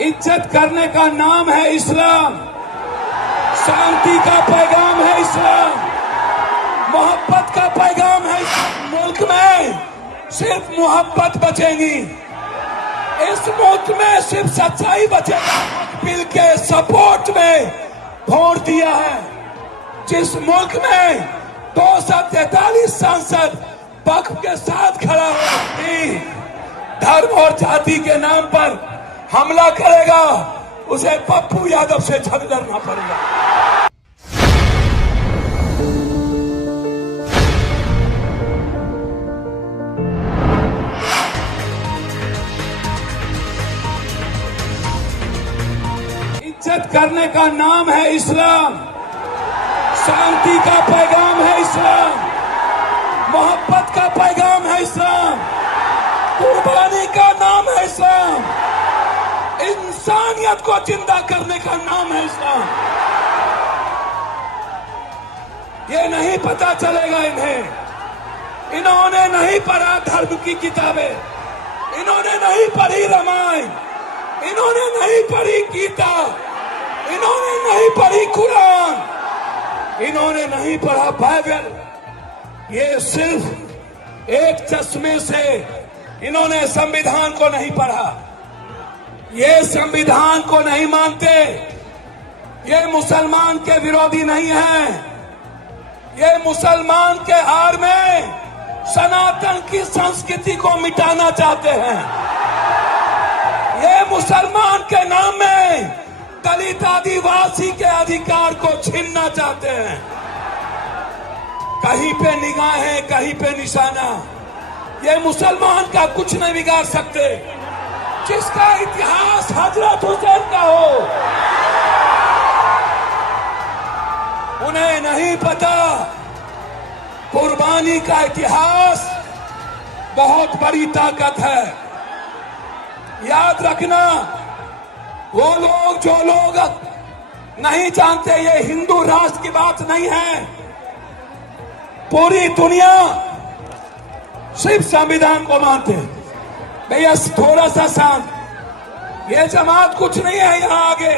इज्जत करने का नाम है इस्लाम, शांति का पैगाम है इस्लाम, मोहब्बत का पैगाम है। मुल्क में सिर्फ मोहब्बत बचेगी, इस मुल्क में सिर्फ सच्चाई बचेगी। बिल के सपोर्ट में वोट दिया है। जिस मुल्क में 243 सांसद वक्फ के साथ खड़ा हो, धर्म और जाति के नाम पर हमला करेगा, उसे पप्पू यादव से झगड़ा लड़ना पड़ेगा। इज्जत करने का नाम है इस्लाम, शांति का पैगाम है इस्लाम, मोहब्बत का पैगाम है इस्लाम, कुर्बानी का नाम है इस्लाम, इंसानियत को जिंदा करने का नाम है इस्लाम। ये नहीं पता चलेगा इन्हें, इन्होंने नहीं पढ़ा धर्म की किताबें, इन्होंने नहीं पढ़ी रामायण, इन्होंने नहीं पढ़ी गीता, इन्होंने नहीं पढ़ी कुरान, इन्होंने नहीं पढ़ा बाइबल। ये सिर्फ एक चश्मे से इन्होंने संविधान को नहीं पढ़ा, ये संविधान को नहीं मानते, ये मुसलमान के विरोधी नहीं है, ये मुसलमान के आड़ में सनातन की संस्कृति को मिटाना चाहते हैं। ये मुसलमान के नाम में दलित आदिवासी के अधिकार को छीनना चाहते हैं। कहीं पे निगाहें, कहीं पे निशाना, ये मुसलमान का कुछ नहीं बिगाड़ सकते। जिसका इतिहास हजरत हुसैन का हो, उन्हें नहीं पता कुर्बानी का इतिहास बहुत बड़ी ताकत है। याद रखना, वो लोग जो लोग नहीं जानते, ये हिंदू राष्ट्र की बात नहीं है। पूरी दुनिया सिर्फ संविधान को मानते हैं। भैया थोड़ा सा शांत, ये जमात कुछ नहीं है यहाँ आगे,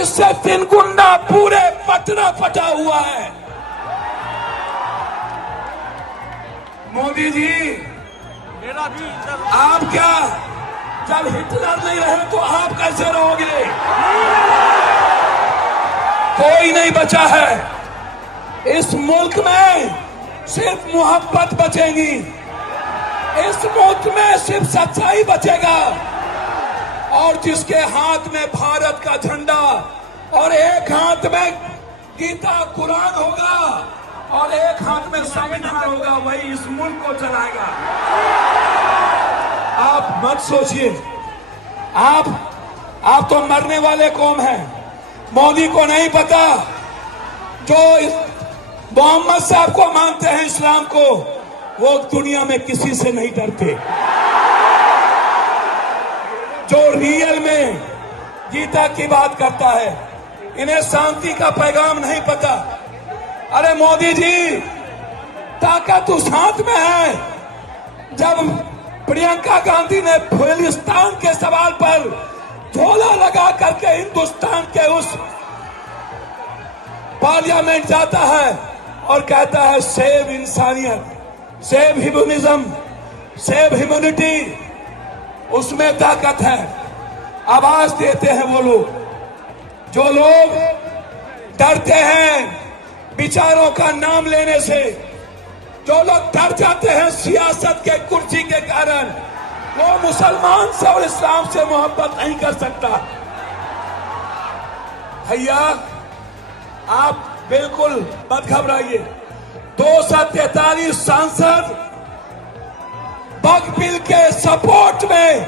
इससे 3 गुना पूरे पटना फटा हुआ है। मोदी जी, मेरा भी आप क्या, जब हिटलर नहीं रहे तो आप कैसे रहोगे? कोई नहीं बचा है। इस मुल्क में सिर्फ मोहब्बत बचेगी, इस मुल्क में सिर्फ सच्चाई बचेगा। और जिसके हाथ में भारत का झंडा और एक हाथ में गीता कुरान होगा और एक हाथ में संविधान होगा, वही इस मुल्क को चलाएगा। आप मत सोचिए, आप तो मरने वाले कौम हैं। मोदी को नहीं पता, जो मोहम्मद साहब को मानते हैं, इस्लाम को, वो दुनिया में किसी से नहीं डरते। जो रियल में गीता की बात करता है, इन्हें शांति का पैगाम नहीं पता। अरे मोदी जी, ताकत उस हाथ में है। जब प्रियंका गांधी ने फिलिस्तीन के सवाल पर झोला लगा करके हिंदुस्तान के उस पार्लियामेंट जाता है और कहता है सेव इंसानियत, सेव ह्यूमनिज्म, सेव ह्यूमनिटी, उसमें ताकत है। आवाज देते हैं वो लोग, जो लोग डरते हैं विचारों का नाम लेने से, जो लोग डर जाते हैं सियासत के कुर्सी के कारण, वो मुसलमान से और इस्लाम से मोहब्बत नहीं कर सकता। भैया आप बिल्कुल मत घबराइए। 243 सांसद वक्फ बिल के सपोर्ट में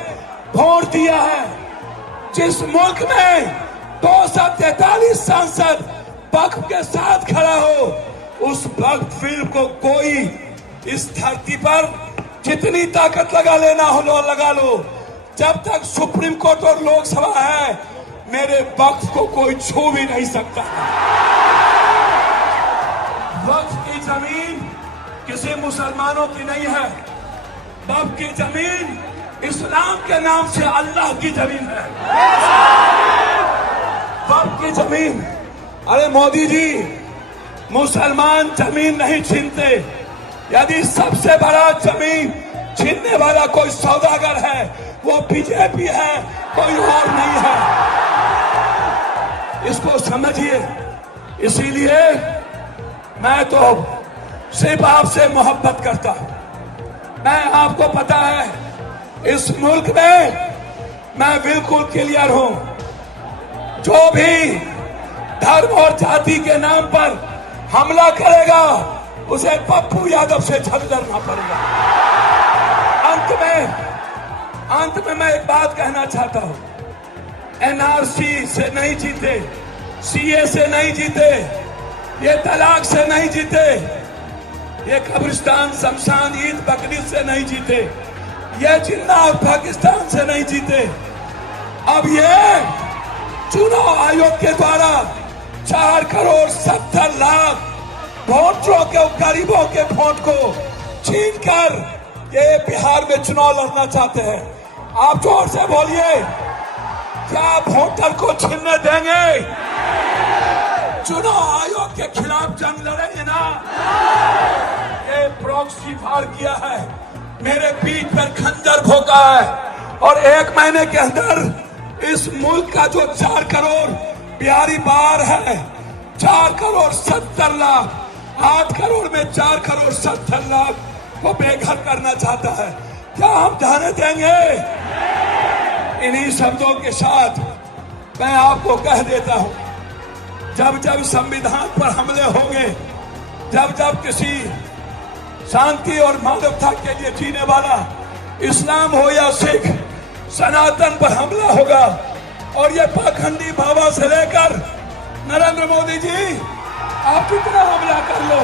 वोट दिया है। जिस मुल्क में 243 सांसद वक्फ के साथ खड़ा हो, उस वक्फ बिल को कोई इस धरती पर जितनी ताकत लगा लेना हो लो लगा लो। जब तक सुप्रीम कोर्ट और लोकसभा है, मेरे वक्फ को कोई छू भी नहीं सकता। वक्फ की जमीन किसी मुसलमानों की नहीं है, वक्फ की जमीन इस्लाम के नाम से अल्लाह की जमीन है, वक्फ की जमीन। अरे मोदी जी, मुसलमान जमीन नहीं छीनते। यदि सबसे बड़ा जमीन छीनने वाला कोई सौदागर है वो बीजेपी है, कोई और नहीं है। इसको समझिए। इसीलिए मैं तो सिर्फ आपसे मोहब्बत करता हूं। मैं, आपको पता है, इस मुल्क में मैं बिल्कुल क्लियर हूं। जो भी धर्म और जाति के नाम पर हमला करेगा उसे पप्पू यादव से झगड़ना पड़ेगा। अंत में मैं एक बात कहना चाहता हूं। एनआरसी से नहीं जीते, सीए से नहीं जीते, ये तलाक से नहीं जीते, ये कब्रिस्तान, शमशान, ईद बकरीद से नहीं जीते, ये जिन्ना और पाकिस्तान से नहीं जीते। अब ये चुनाव आयोग के द्वारा 4,70,00,000 वोटरों के, गरीबों के वोट को छीनकर ये बिहार में चुनाव लड़ना चाहते हैं। आप जोर से बोलिए, क्या आप वोटर को छीनने देंगे? चुनाव आयोग के खिलाफ जंग लड़ेंगे ना? ये प्रॉक्सी फायर किया है, मेरे पीठ पर खंजर भोंका है, और 1 महीने के अंदर इस मुल्क का जो 4 करोड़ बिहारी बाहर है, 4,70,00,000, 8 करोड़ में 4,70,00,000 को बेघर करना चाहता है। क्या हम जाने देंगे? इन्हीं शब्दों के साथ मैं आपको कह देता हूं, जब जब संविधान पर हमले होंगे, जब जब किसी शांति और मानवता के लिए जीने वाला इस्लाम हो या सिख, सनातन पर हमला होगा, और ये पाखंडी बाबा से लेकर नरेंद्र मोदी जी, आप कितना हमला कर लो,